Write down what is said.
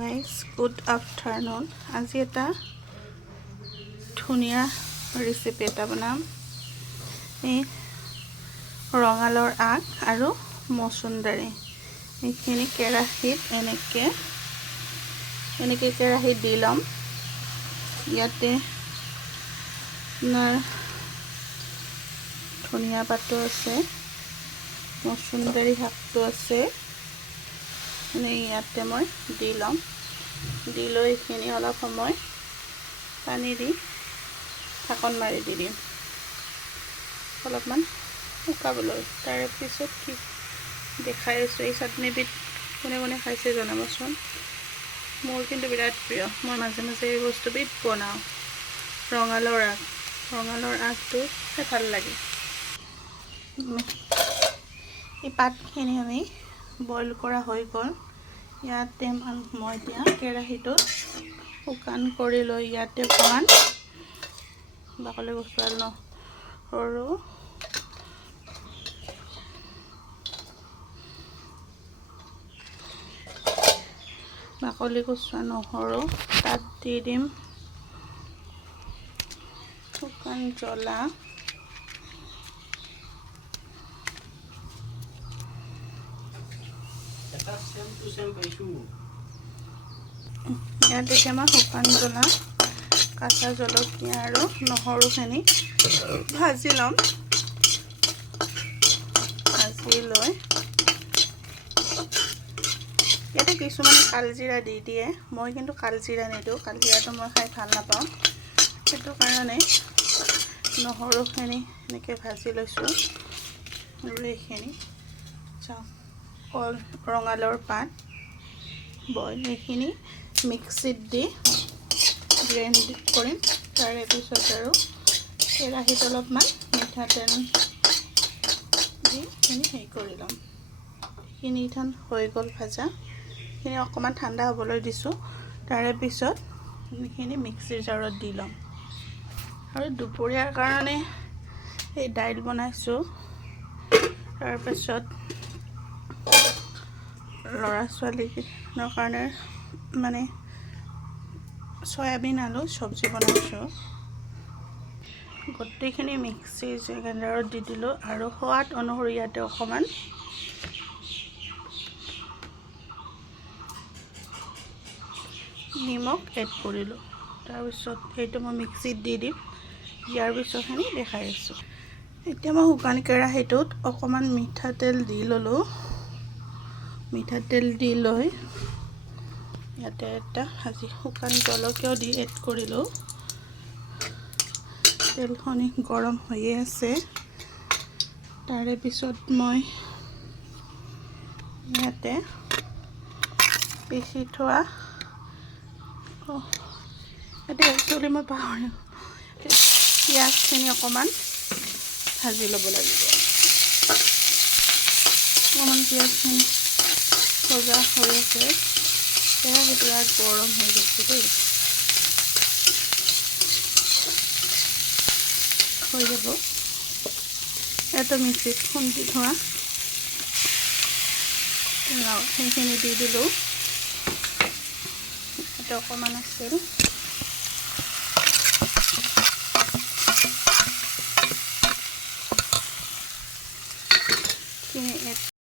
Guys good afternoon. আজি এটা ধুনীয়া ৰেচিপি এটা বনাম। এই ৰঙালাওৰ আগ আৰু মচুৰ এইখিনি কেৰাহীত এনেকৈ কেৰাহীত দি ল'ম। ইয়াতে আপোনাৰ ধনিয়া পাতো আছে, মচুৰ শাকটো আছে। ইয়াতে মই দি ল'ম। দি লৈ এইখিনি অলপ সময় পানী দি ঢাকন মাৰি দি দিম অলপমান শুকাবলৈ। তাৰে পিছত কি দেখাই আছোঁ, এই চাটনিবিধ কোনে কোনে খাইছে জনাবচোন। মোৰ কিন্তু বিৰাট প্ৰিয়। মই মাজে মাজে এই বস্তুবিধ বনাওঁ। ৰঙালাওৰ আগটো খাই ভাল লাগে। এই পাতখিনি আমি বইল কৰা হৈ গ'ল। ইয়াতে মই এতিয়া কেৰাহীটোত শুকান কৰি লৈ ইয়াতে অকণমান বাকলি গুচোৱা নহৰু, তাত দি দিম শুকান জ্বলা, ইয়াত এতিয়া মই শুকান জ্বলা, কাঁচা জলকীয়া আৰু নহৰুখিনি ভাজি ল'ম। ভাজি লৈ ইয়াতে কিছুমানে কালজিৰা দি দিয়ে, মই কিন্তু কালজিৰা নিদিওঁ। কালজিৰাটো মই খাই ভাল নাপাওঁ। সেইটো কাৰণে নহৰুখিনি এনেকৈ ভাজি লৈছোঁ। আৰু এইখিনি ৰঙালাওৰ পাত বইল, এইখিনি মিক্সিত দি গ্ৰাইণ্ড কৰিম। তাৰে পিছত আৰু কেৰাহীত অলপমান মিঠাতেল দি হেৰি কৰি ল'ম। এইখিনি হৈ গ'ল ভাজা। এইখিনি অকণমান ঠাণ্ডা হ'বলৈ দিছোঁ। তাৰে পিছত এইখিনি মিক্সিৰ জাৰত দি ল'ম। আৰু দুপৰীয়াৰ কাৰণে এই দাইল বনাইছোঁ। তাৰপিছত ল'ৰা ছোৱালীৰ কাৰণে মানে চয়াবিন আলু চব্জি বনাইছোঁ। গোটেইখিনি মিক্সিৰ গ্ৰাইণ্ডাৰত দি দিলোঁ আৰু সোৱাদ অনুসৰি ইয়াতে অকণমান নিমখ এড কৰিলোঁ। তাৰপিছত সেইটো মই মিক্সিত দি দিম। দিয়াৰ পিছতখিনি দেখাই আছোঁ। এতিয়া মই শুকান কেৰাহীটোত অকণমান মিঠাতেল দি ল'লোঁ। মিঠাতেল দি লৈ ইয়াতে এটা শুকান জলকীয়াও দি এড কৰিলোঁ। তেলখিনি গৰম হৈয়ে আছে। তাৰে পিছত মই ইয়াতে পিচি থোৱা একচুৱেলি মই পাহৰিলোঁ, পিঁয়াজখিনি অকণমান ভাজি ল'ব লাগিব। অকণমান পিঁয়াজখিনি ভজা হৈ আছে। কেৰাহীটো বিৰাট গৰম হৈ গৈছে দেই। হৈ যাব। এটা মিক্সিত খুন্দি থোৱা সেইখিনি দি দিলোঁ। এটা অকণমান আছিল।